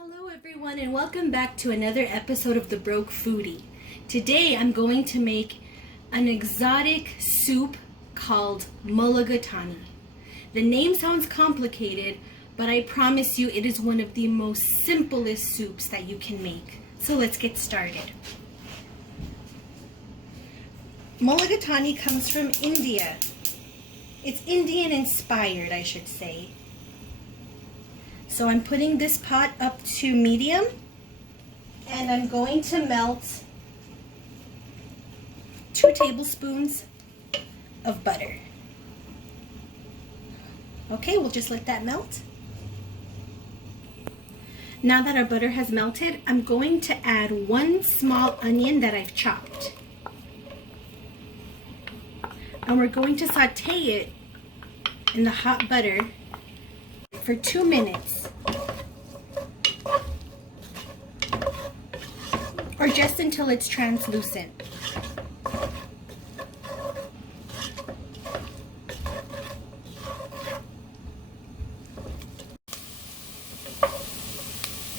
Hello everyone and welcome back to another episode of The Broke Foodie. Today I'm going to make an exotic soup called Mulligatawny. The name sounds complicated, but I promise you it is one of the most simplest soups that you can make. So let's get started. Mulligatawny comes from India. It's Indian inspired, I should say. So I'm putting this pot up to medium and I'm going to melt 2 tablespoons of butter. Okay, we'll just let that melt. Now that our butter has melted, I'm going to add 1 small onion that I've chopped. And we're going to saute it in the hot butter for 2 minutes. Or just until it's translucent.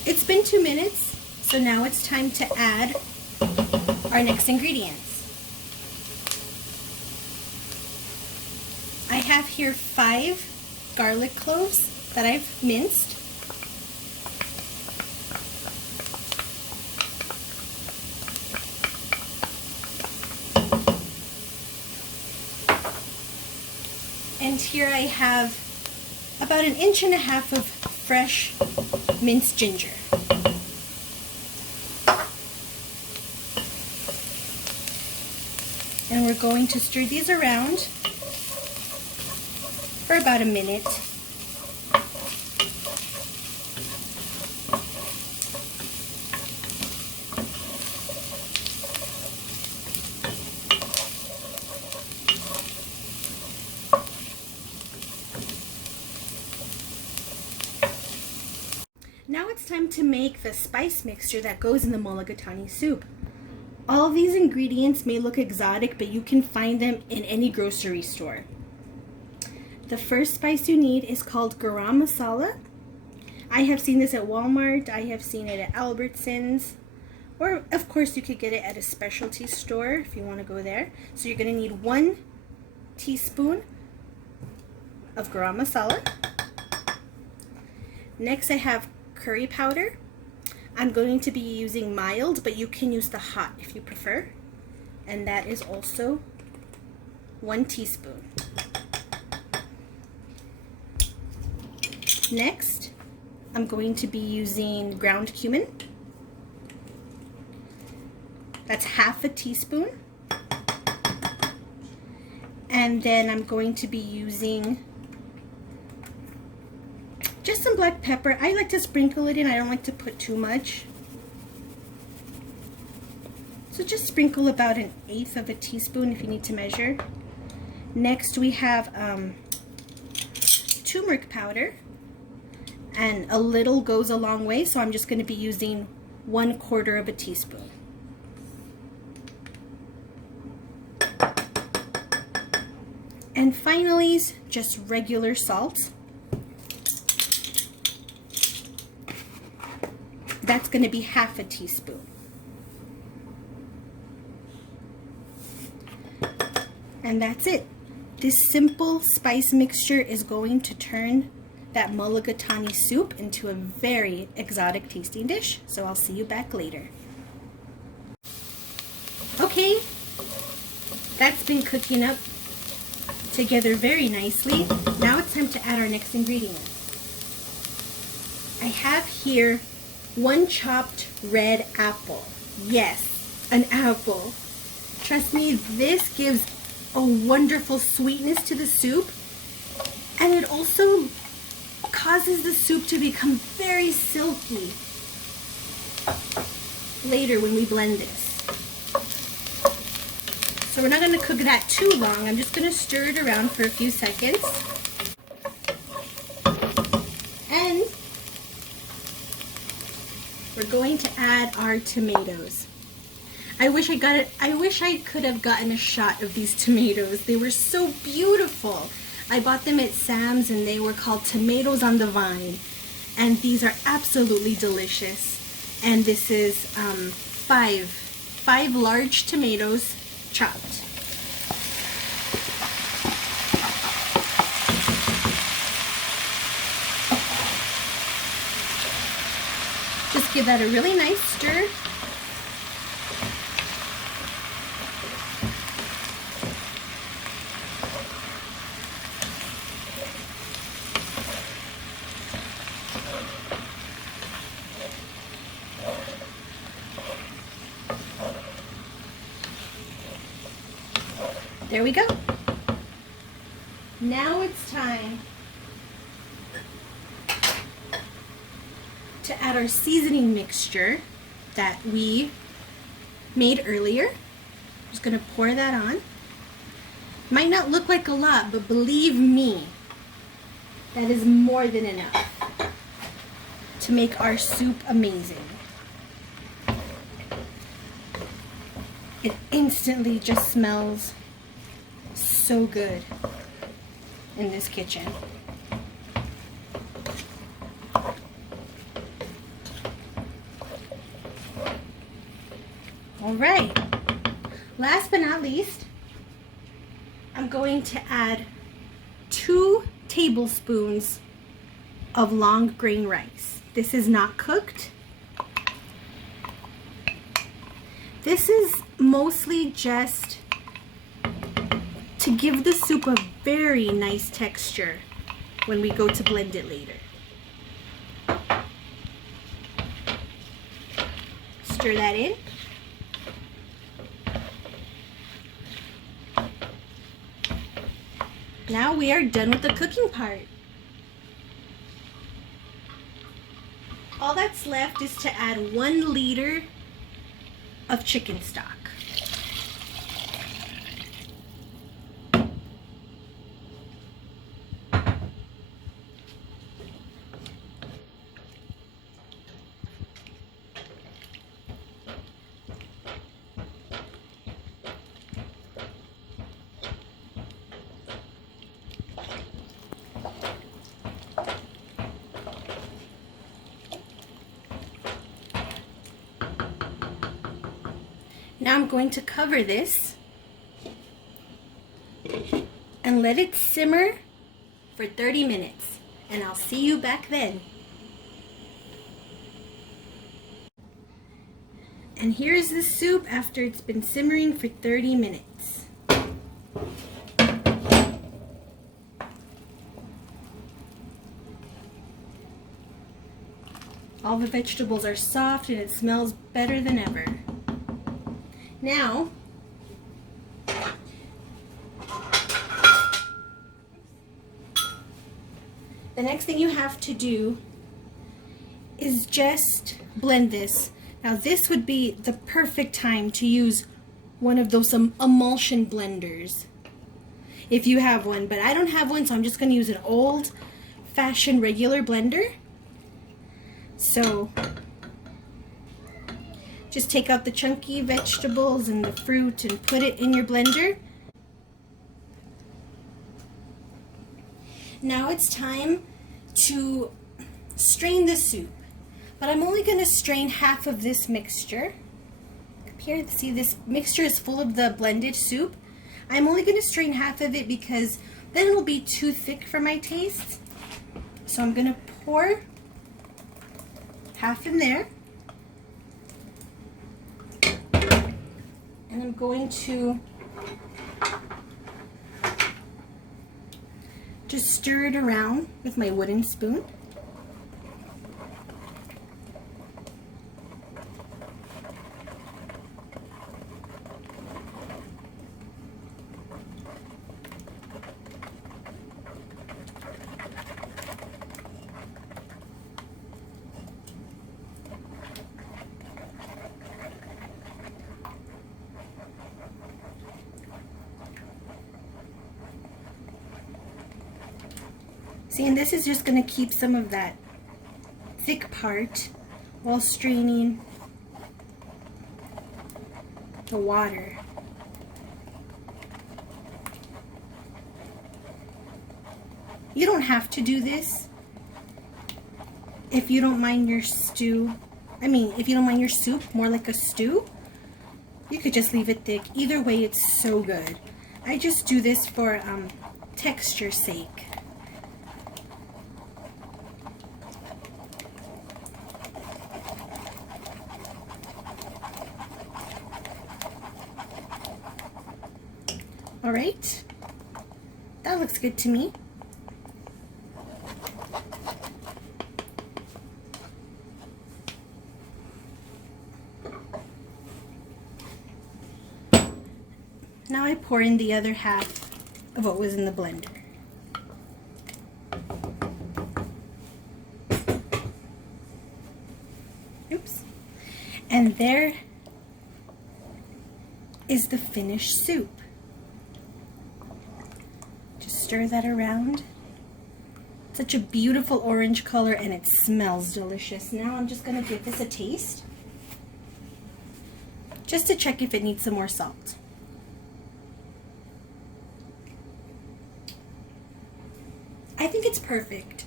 It's been 2 minutes, so now it's time to add our next ingredients. I have here 5 garlic cloves that I've minced. And here I have about 1.5 inches of fresh minced ginger. And we're going to stir these around for about a minute. Now it's time to make the spice mixture that goes in the mulligatawny soup. All these ingredients may look exotic, but you can find them in any grocery store. The first spice you need is called Garam Masala. I have seen this at Walmart, I have seen it at Albertsons, or of course you could get it at a specialty store if you want to go there. So you're going to need 1 teaspoon of Garam Masala. Next I have curry powder. I'm going to be using mild, but you can use the hot if you prefer. And that is also 1 teaspoon. Next, I'm going to be using ground cumin. That's 1/2 teaspoon. And then I'm going to be using just some black pepper. I like to sprinkle it in. I don't like to put too much. So just sprinkle about 1/8 teaspoon if you need to measure. Next we have turmeric powder. And a little goes a long way, so I'm just going to be using 1/4 teaspoon. And finally, just regular salt. That's going to be 1/2 teaspoon. And that's it. This simple spice mixture is going to turn that mulligatawny soup into a very exotic tasting dish. So I'll see you back later. Okay, that's been cooking up together very nicely. Now it's time to add our next ingredient. I have here 1 chopped red apple. Yes, an apple. Trust me, this gives a wonderful sweetness to the soup, and it also causes the soup to become very silky later when we blend this. So we're not going to cook that too long. I'm just going to stir it around for a few seconds. And we're going to add our tomatoes. I wish I could have gotten a shot of these tomatoes. They were so beautiful. I bought them at Sam's and they were called tomatoes on the vine. and these are absolutely delicious. And this is five large tomatoes chopped. Just give that a really nice stir. There we go. Now it's time to add our seasoning mixture that we made earlier. I'm just going to pour that on. Might not look like a lot, but believe me, that is more than enough to make our soup amazing. It instantly just smells so good in this kitchen. All right, last but not least, I'm going to add 2 tablespoons of long grain rice. This is not cooked. This is mostly just to give the soup a very nice texture when we go to blend it later. Stir that in. Now we are done with the cooking part. All that's left is to add 1 liter of chicken stock. Now I'm going to cover this and let it simmer for 30 minutes, and I'll see you back then. And here's the soup after it's been simmering for 30 minutes. All the vegetables are soft and it smells better than ever. Now, the next thing you have to do is just blend this. Now this would be the perfect time to use one of those emulsion blenders if you have one, but I don't have one, so I'm just going to use an old-fashioned regular blender. So just take out the chunky vegetables and the fruit and put it in your blender. Now it's time to strain the soup, but I'm only going to strain half of this mixture. Up here, see, this mixture is full of the blended soup. I'm only going to strain half of it because then it'll be too thick for my taste. So I'm going to pour half in there. And I'm going to just stir it around with my wooden spoon. See, and this is just going to keep some of that thick part while straining the water. You don't have to do this, if you don't mind your stew, if you don't mind your soup more like a stew, you could just leave it thick. Either way, it's so good. I just do this for texture's sake. All right, that looks good to me. Now I pour in the other half of what was in the blender. Oops. And there is the finished soup. Just stir that around. Such a beautiful orange color, and it smells delicious. Now I'm just going to give this a taste, just to check if it needs some more salt. I think it's perfect.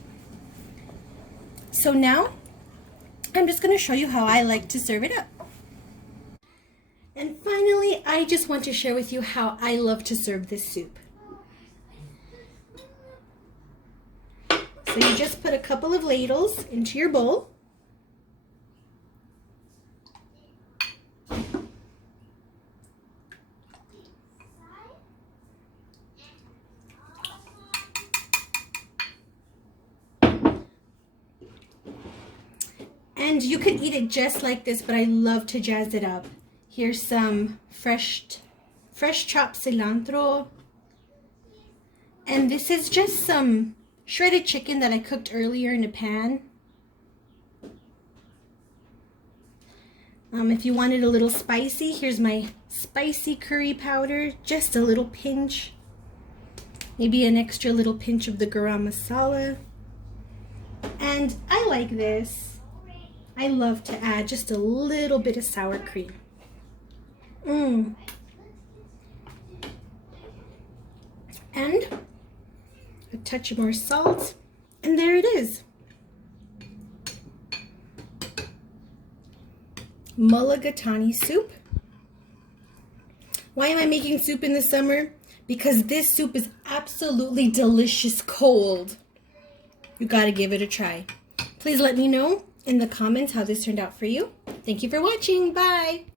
So now I'm just going to show you how I like to serve it up. And finally, I just want to share with you how I love to serve this soup. So you just put a couple of ladles into your bowl. And you could eat it just like this, but I love to jazz it up. Here's some fresh chopped cilantro. And this is just some shredded chicken that I cooked earlier in a pan. If you want it a little spicy, here's my spicy curry powder, just a little pinch. Maybe an extra little pinch of the Garam Masala. And I like this. I love to add just a little bit of sour cream. And a touch more salt, and there it is. Mulligatawny soup. Why am I making soup in the summer? Because this soup is absolutely delicious cold. You gotta give it a try. Please let me know in the comments how this turned out for you. Thank you for watching. Bye.